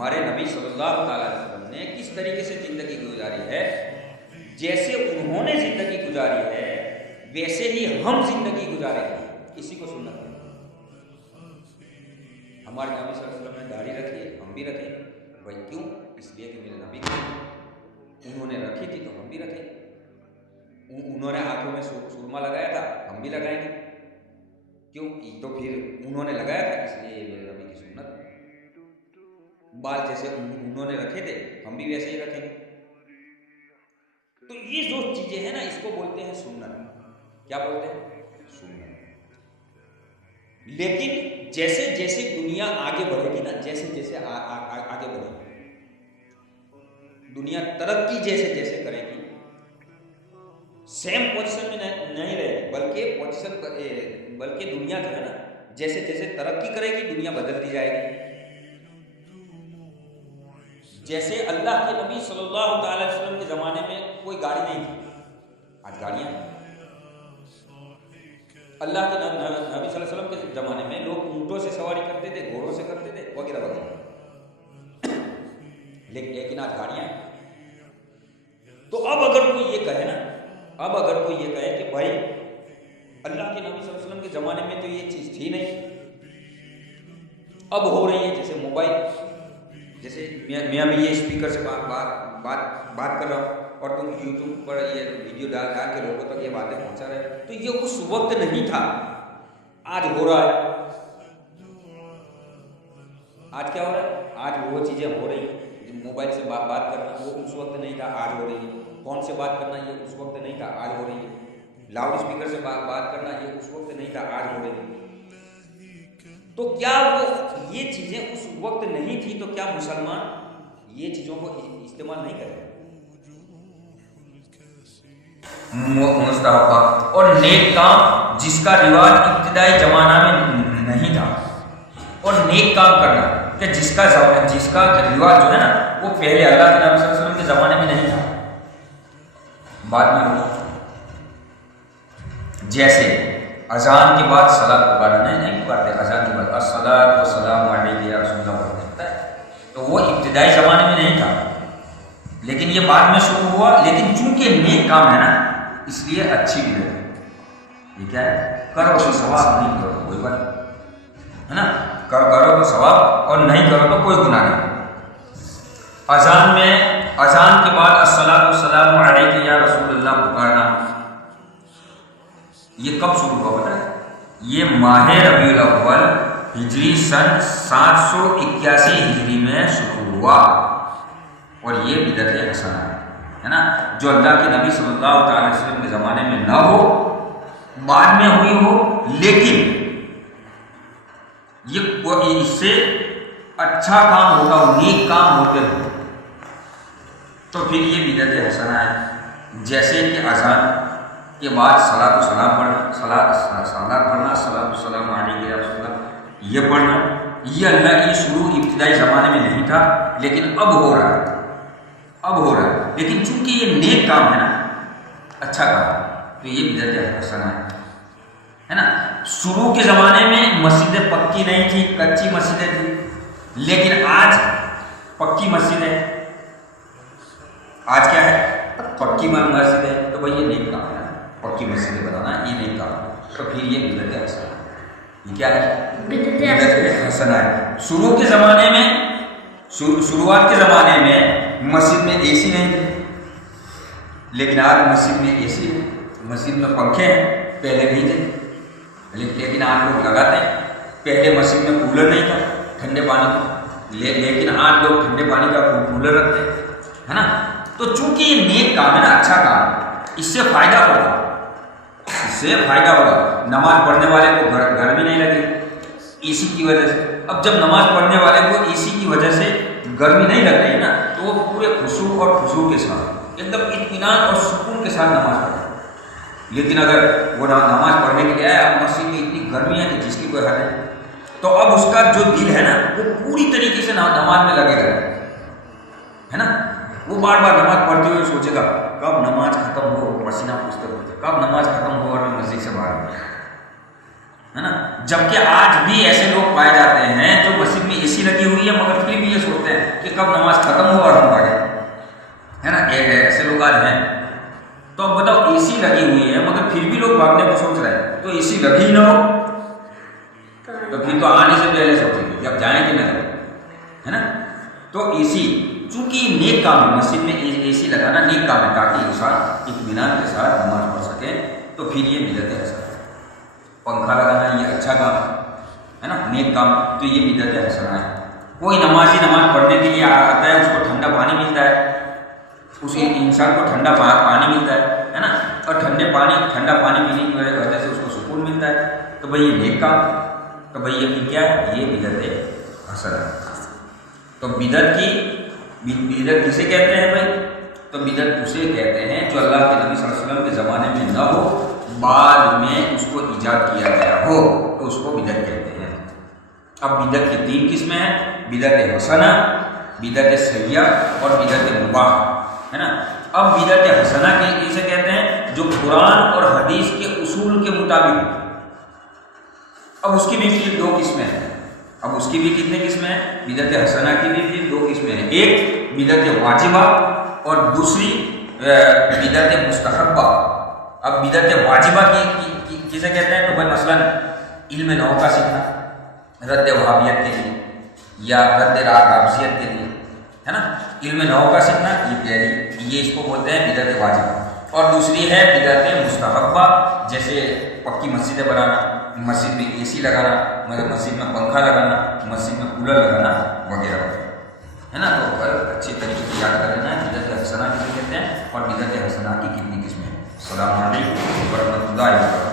ہمارے نبی صلی اللہ تعالی علیہ وسلم نے کس طریقے سے زندگی گزاری ہے، جیسے انہوں نے زندگی گزاری ہے ویسے ہی ہم زندگی گزارے ہیں، کسی کو سننا ہے۔ ہمارے نبی صلی اللہ علیہ وسلم نے داڑھی رکھی ہے، ہم بھی رکھیں، بھائی کیوں؟ اس لیے کہ میرے نبی انہوں نے رکھی تھی تو ہم بھی رکھیں، انہوں نے آنکھوں میں سرما لگایا تھا ہم بھی لگائیں گے، کیوں؟ تو پھر انہوں نے لگایا تھا اس لیے میرے نبی کی سنت ہے۔ بال جیسے انہوں نے رکھے تھے ہم بھی ویسے ہی رکھیں گے۔ تو یہ جو چیزیں ہیں نا اس کو بولتے ہیں سنت۔ کیا بولتے ہیں؟ سنت۔ لیکن جیسے جیسے دنیا آگے بڑھے گی نا، جیسے جیسے آگے بڑھے گی دنیا، ترقی جیسے جیسے کرے گی، سیم پوزیشن میں نہیں رہے گی، بلکہ دنیا جو ہے نا جیسے جیسے ترقی کرے گی دنیا بدلتی جائے گی۔ جیسے اللہ کے نبی صلی اللہ تعالی علیہ وسلم کے زمانے میں کوئی گاڑی نہیں تھی، آج گاڑیاں ہیں۔ اللہ کے نبی صلی اللہ علیہ وسلم کے زمانے میں لوگ اونٹوں سے سواری کرتے تھے، گھوڑوں سے کرتے تھے، وغیرہ وغیرہ، لیکن آج گاڑیاں ہیں۔ تو اب اگر کوئی یہ کہے کہ بھائی اللہ کے نبی صلی اللہ علیہ وسلم کے زمانے میں تو یہ چیز تھی نہیں، اب ہو رہی ہے، جیسے موبائل، جیسے میں بھی یہ اسپیکر سے بات کر رہا ہوں اور تم یوٹیوب پر یہ ویڈیو ڈال کے لوگوں تک یہ باتیں پہنچا رہے ہیں، تو یہ اس وقت نہیں تھا، آج ہو رہا ہے۔ آج کیا ہو رہا ہے؟ آج وہ چیزیں ہو رہی ہیں۔ موبائل سے بات کرنا وہ اس وقت نہیں تھا، آج ہو رہی ہے۔ فون سے بات کرنا یہ اس وقت نہیں تھا، آج ہو رہی ہے۔ لاؤڈ اسپیکر سے بات کرنا یہ اس وقت نہیں تھا، آج ہو رہی ہے۔ تو کیا وہ یہ چیزیں اس وقت نہیں تھی تو کیا مسلمان یہ چیزوں کو استعمال نہیں کرے؟ مستحب اور نیک کام جس کا رواج ابتدائی زمانہ میں نہیں تھا، اور نیک کام کرنا کہ جس کا رواج جو ہے نا وہ پہلے اللہ کے نبی صلی اللہ علیہ وسلم کے زمانے میں نہیں تھا، بعد میں ہوا۔ جیسے اذان کے بعد صلاۃ پکارنا نہیں پکارتے، اذان کے بعد الصلاۃ والسلام علیک یا رسول اللہ پڑھتے ہیں، تو وہ ابتدائی زمانے میں نہیں تھا، لیکن یہ بعد میں شروع ہوا۔ لیکن چونکہ نیک کام ہے نا اس لیے اچھی بھی ہے۔ یہ کیا ہے؟ کرو تو ثواب، نہیں کرو تو کوئی بات ہے نا، کرو تو ثواب اور نہیں کرو تو کوئی گناہ نہیں۔ اذان کے بعد الصلاۃ والسلام علیک یا رسول اللہ پکارنا یہ کب شروع ہوا پتہ ہے؟ یہ ماہ ربیع الاول ہجری سن 781 ہجری میں شروع ہوا، اور یہ بدعت حسنہ ہے نا، جو اللہ کے نبی صلی اللہ تعالی علیہ وسلم کے زمانے میں نہ ہو، بعد میں ہوئی ہو، لیکن یہ اس سے اچھا کام ہوتا ہو، نیک کام ہوتے ہو، تو پھر یہ بدعت حسنہ ہے۔ جیسے کہ اذان کے بعد صلاۃ والسلام پڑھنا، صلاۃ والسلام علیک یا رسول اللہ یہ پڑھنا، یہ اللہ کی شروع ابتدائی زمانے میں نہیں تھا، لیکن اب ہو رہا ہے، لیکن چونکہ یہ نیک کام ہے نا، اچھا کام، تو یہ بدعت حسنہ ہے نا۔ شروع کے زمانے میں مسجدیں پکی نہیں تھی، کچی مسجدیں تھیں، لیکن آج پکی مسجد ہے، آج کیا ہے؟ پکی مسجد ہے، تو بھائی یہ نیک کام ہے، پکی مسجدیں بنانا یہ نیک کام ہے، تو پھر یہ بدعت حسنہ ہے۔ یہ کیا ہے؟ بدعت حسنہ ہے۔ شروعات کے زمانے میں مسجد میں اے سی نہیں تھی، لیکن آج مسجد میں اے سی ہے، مسجد میں پنکھے ہیں، پہلے نہیں تھے لیکن آج لوگ لگاتے ہیں۔ پہلے مسجد میں کولر نہیں تھا ٹھنڈے پانی کا، لیکن آج لوگ ٹھنڈے پانی کا کولر رکھتے ہیں نا۔ تو چونکہ یہ نیک کام ہے نا، اچھا کام ہے، اس سے فائدہ ہوگا، نماز پڑھنے والے کو گرمی نہیں لگے اے سی کی وجہ سے۔ اب جب نماز پڑھنے والے کو اے سی کی وجہ سے گرمی نہیں لگ رہی نا، تو وہ پورے خشوع کے ساتھ ایک دم اطمینان اور سکون کے ساتھ نماز پڑھے۔ لیکن اگر وہ نماز پڑھنے کے لیے آیا، اب مسجد میں اتنی گرمی ہے کہ جس کی کوئی حد نہیں، تو اب اس کا جو دل ہے نا وہ پوری طریقے سے نماز میں لگے گا، ہے نا۔ وہ بار بار نماز پڑھتے ہوئے سوچے گا کب نماز ختم ہو، پسینہ پوچھتے ہوتے کب نماز ختم ہو اور میں مسجد سے باہر ہوں۔ ہے نا. جبکہ آج بھی ایسے لوگ پائے جاتے ہیں جو مسجد میں اے سی لگی ہوئی ہے مگر پھر بھی یہ سوچتے ہیں کہ کب نماز ختم ہو اور ہم بھاگیں, ہے نا. ایسے لوگ آج ہیں. تو اب بتاؤ اے سی لگی ہوئی ہے مگر پھر بھی لوگ بھاگنے کو سوچ رہے ہیں, تو اے سی لگی نہ ہو تو پھر تو آنے سے پہلے سوچیں گے کہ اب جائیں کہ نہ جائیں, ہے نا. تو اے سی چونکہ نیک کام ہے, مسجد میں اے سی لگانا نیک کام ہے تاکہ انسان اطمینان کے ساتھ نماز پڑھ سکے, تو پھر یہ بدعت حسنہ ہے. پنکھا لگانا یہ اچھا کام ہے نا, نیک کام, تو یہ بدعت حسنہ ہے. کوئی نمازی نماز پڑھنے کے لیے آتا ہے, اس کو ٹھنڈا پانی ملتا ہے, اس انسان کو ٹھنڈا پانی ملتا ہے نا, اور ٹھنڈا پانی پینے کی وجہ سے اس کو سکون ملتا ہے, تو بھائی یہ نیک کام, تو بھائی یہ کیا ہے, یہ بدعت حسنہ ہے. تو بدعت کسے کہتے ہیں بھائی؟ تو بدعت اسے کہتے ہیں جو اللہ کے نبی صلی اللہ علیہ وسلم کے زمانے میں نہ ہو, بعد میں اس کو ایجاد کیا گیا ہو, تو اس کو بدعت کہتے ہیں. اب بدعت کی 3 قسمیں ہیں, بدعت حسنہ, بدعت سیئہ اور بدعت مباح, ہے نا. اب بدعت حسنہ کسے کہتے ہیں؟ جو قرآن اور حدیث کے اصول کے مطابق ہے. اب اس کی بھی 2 قسمیں ہیں. اب اس کی بھی کتنے قسمیں ہیں؟ بدعت حسنہ کی بھی 2 قسمیں ہیں. ایک بدعت واجبہ اور دوسری بدعت مستحبہ. اب بدعت واجبہ کی کسے کہتے ہیں؟ تو بھائی مثلا علم نحو کا سیکھنا رد وہابیت کے لیے یا رد رافضیت کے لیے, ہے نا. علم نحو کا سیکھنا یہ اس کو بولتے ہیں بدعت واجبہ. اور دوسری ہے بدعت مستحبہ, جیسے پکی مسجدیں بنانا, مسجد میں اے سی لگانا, مسجد میں پنکھا لگانا, مسجد میں کولر لگانا وغیرہ وغیرہ, ہے نا. تو اچھے طریقے سے یاد کر لینا ہے بدعت حسنہ کسے کہتے ہیں اور بدعت حسنہ کی کتنی قسمیں ہیں. السلام علیکم ورحمۃ اللہ وبرکاتہ.